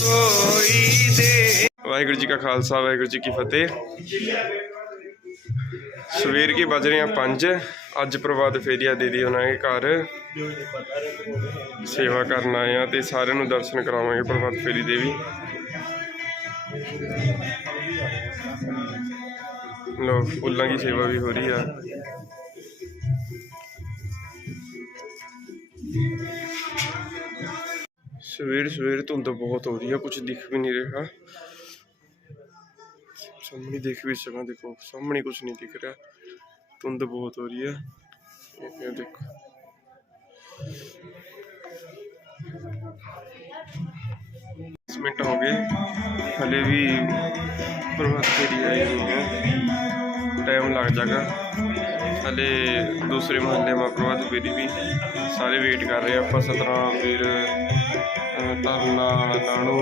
ਕੋਈ ਦੇ ਵਾਹਿਗੁਰੂ ਜੀ ਵਾਹਿਗੁਰੂ ਜੀ ਕੀ ਫਤਿਹ। ਸਵੇਰ ਕੀ ਵੱਜ ਰਹੇ ਆ 5 ਅੱਜ ਪ੍ਰਭਾਤ ਫੇਰੀਆ ਦੇ ਉਹਨਾਂ ਦੇ ਘਰ। ਸੇਵਾ ਕਰਨ ਆਏ ਆ ਤੇ ਸਾਰਿਆਂ ਨੂੰ ਦਰਸ਼ਨ ਕਰਾਵਾਂਗੇ ਪ੍ਰਭਾਤ ਫੇਰੀ ਦੇ ਵੀ। ਲੋ ਫੁੱਲਾਂ ਦੀ ਸੇਵਾ ਵੀ ਹੋ ਰਹੀ ਆ। ਸਵੇਰ ਸਵੇਰ ਧੁੰਦ ਬਹੁਤ ਹੋ ਰਹੀ ਹੈ ਕੁਝ ਦਿਖ ਵੀ ਨਹੀਂ ਰਿਹਾ। ਸਾਹਮਣੇ ਦੇਖ ਵੀ ਸਕਾਂ, ਦੇਖੋ, ਸਾਹਮਣੇ ਕੁਝ ਨਹੀਂ ਦਿਖ ਰਿਹਾ। ਧੁੰਦ ਬਹੁਤ ਹੋ ਰਹੀ ਹੈ ਇਹ ਦੇਖੋ। ਮਿੰਟ ਹੋ ਗਏ। ਹਲੇ ਵੀ ਪ੍ਰਭਾਤ ਫੇਰੀ ਹੀ ਨਹੀਂ ਹੈ। ਟਾਈਮ ਲੱਗ ਜਾਗਾ ਹਲੇ ਦੂਸਰੇ ਮਹੱਲੇ ਮਾ ਪ੍ਰਭਾਤ ਫੇਰੀ ਵੀ ਸਾਰੇ ਵੇਟ ਕਰ ਰਹੇ ਆ। ਆਪਾਂ ਸਤਰਾਮ ਵੀਰ ਤਰਨਾ ਨਾਣੂ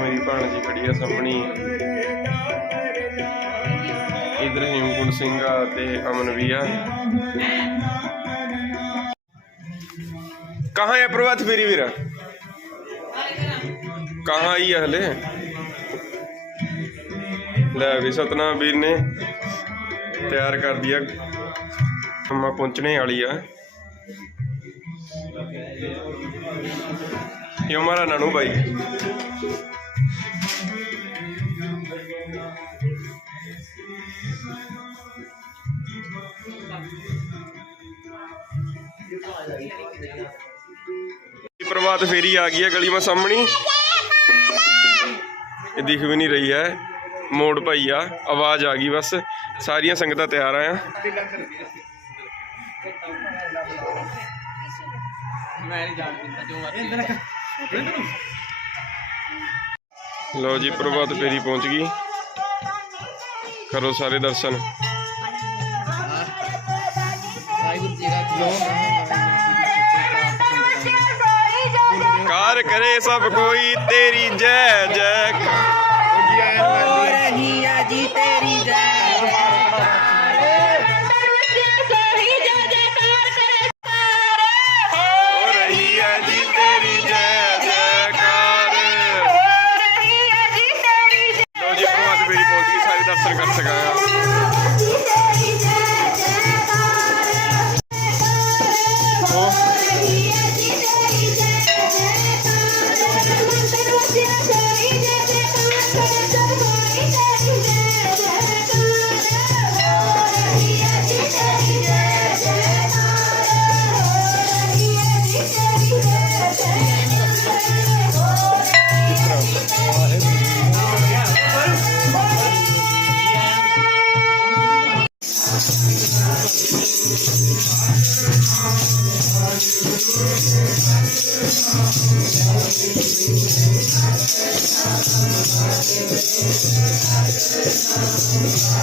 ਮੇਰੀ ਭੈਣ ਜੀ ਖੜੀ ਆ ਸਾਹਮਣੀ। ਇਧਰ ਹੇਮਕੁੰਟ ਸਿੰਘ ਆ ਤੇ ਅਮਨ ਵੀ ਆ। ਕਹਾਂ ਹੈ ਪ੍ਰਭਾਤ ਫੇਰੀ ਵੀਰ? ਕਹਾਂ ਆਈ ਹਲੇ? ਲੈ ਵੀ ਸਤਨਾਮ ਵੀਰ ਨੇ ਤਿਆਰ ਕਰ ਦਿਆ। ਅੰਮਾ ਪਹੁੰਚਣੇ ਵਾਲੀ ਆ। ਇਹ ਹਮਾਰਾ ਨਾਨੂ ਭਾਈ ਪ੍ਰਭਾਤ ਫੇਰੀ ਆ ਗਈ ਹੈ ਗਲੀ ਮਾ ਸਾਹਮਣੀ। ਇਹ ਦਿਖ ਵੀ ਨਹੀਂ ਰਹੀ ਹੈ। ਮੋੜ ਭਾਈ ਆ, ਆਵਾਜ਼ ਆ ਗਈ ਬਸ। ਸਾਰੀਆਂ ਸੰਗਤਾਂ ਤਿਆਰ ਆ। ਲਓ ਜੀ ਪ੍ਰਭਾਤ ਫੇਰੀ ਪਹੁੰਚ ਗਈ। ਕਰੋ ਸਾਰੇ ਦਰਸ਼ਨ। ਜੀ ਕਾਰ ਕਰੇ ਸਭ ਕੋਈ ਤੇਰੀ ਜੈ ਕੋਈ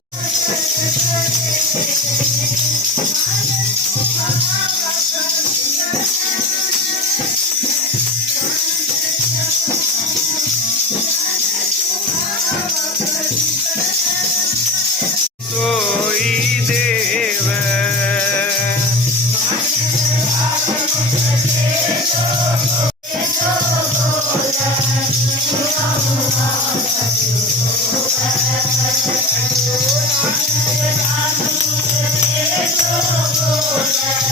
Oh,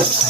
Música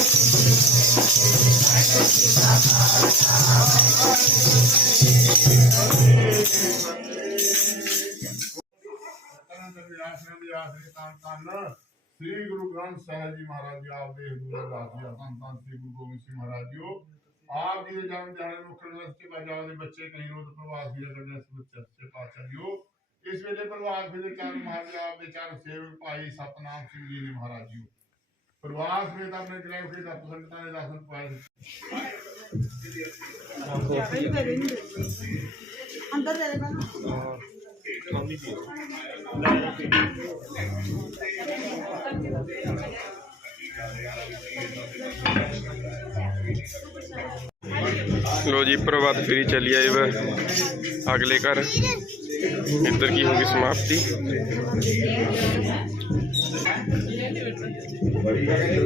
ਵਿਆਸਨ ਦੀ ਆਖਰੀ ਤਨ ਤਨ। ਸ੍ਰੀ ਗੁਰੂ ਗ੍ਰੰਥ ਸਾਹਿਬ ਜੀ ਮਹਾਰਾਜ ਜੀ ਆਪ ਦੇ ਹਜ਼ੂਰ ਅਰਦਾਸ ਜੀ ਤਨ ਤਨ ਸ੍ਰੀ ਗੁਰੂ ਗੋਬਿੰਦ ਸਿੰਘ ਮਹਾਰਾਜ ਜੀ ਆਪ ਜੀ ਦੇ ਜਨਮ ਦਿਹਾੜੇ ਨੂੰ ਕਰਨ ਵਾਸਤੇ ਪੰਜਾਬ ਦੇ ਬੱਚੇ ਕਈ ਰੋਜ਼ ਪ੍ਰਵਾਸ ਵੀ ਕਰਦੇ ਇਸ ਬੱਚੇ ਸੇ ਪਾਤਸ਼ਾਹ ਜੀਓ ਇਸ ਵੇਲੇ ਪ੍ਰਵਾਸ ਵੀ ਦੇ ਚਰਨ ਮਹਾਰਾਜ ਆਪ ਦੇ ਚਰਨ ਸੇਵਕ ਭਾਈ ਸਤਨਾਮ ਸਿੰਘ ਜੀ ਨੇ ਮਹਾਰਾਜ ਜੀ ਪ੍ਰਵਾਸ ਵਿੱਚ ਆਪਣੇ ਗ੍ਰਹਿ ਕੇ ਦਾ ਸੰਗਤਾਂ ਦੇ ਦਰਸ਼ਨ ਪਾਏ। ਅੰਦਰ ਦੇ ਦੇਣਾ ਲੋ ਜੀ ਪ੍ਰਭਾਤ ਫੇਰੀ ਚੱਲੀ ਆਏ ਵਾ ਅਗਲੇ ਘਰ ਇੱਧਰ ਕੀ ਹੋ ਗਈ ਸਮਾਪਤੀ